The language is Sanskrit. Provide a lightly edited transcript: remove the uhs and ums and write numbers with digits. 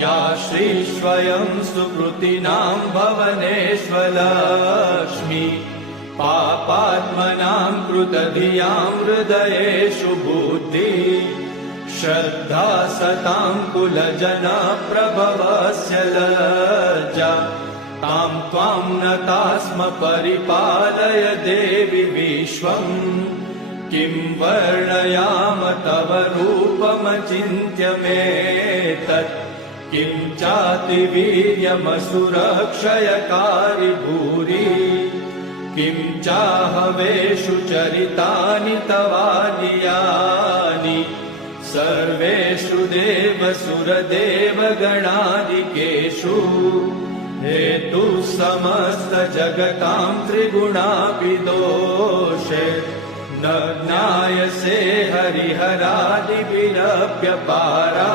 या श्रीस्वयं सुकृतिनां भवनेष्वलक्ष्मी पापात्मनां कृतधियां हृदयेषु बुद्धि श्रद्धा सतां कुलजना प्रभवस्य लज्जा तां त्वां नतास्म परिपालय देवि विश्वम् किं वर्णयाम तव रूपमचिन्त्यमेतत् किं चातिवीर्यमसुरक्षयकारि भूरि किं चाहवेषु चरितानि तवानियानि सर्वेषु देवसुरदेवगणादिकेषु हेतु समस्त जगतां त्रिगुणापि दोषे न ज्ञायसे हरिहरादिभिरप्यपारा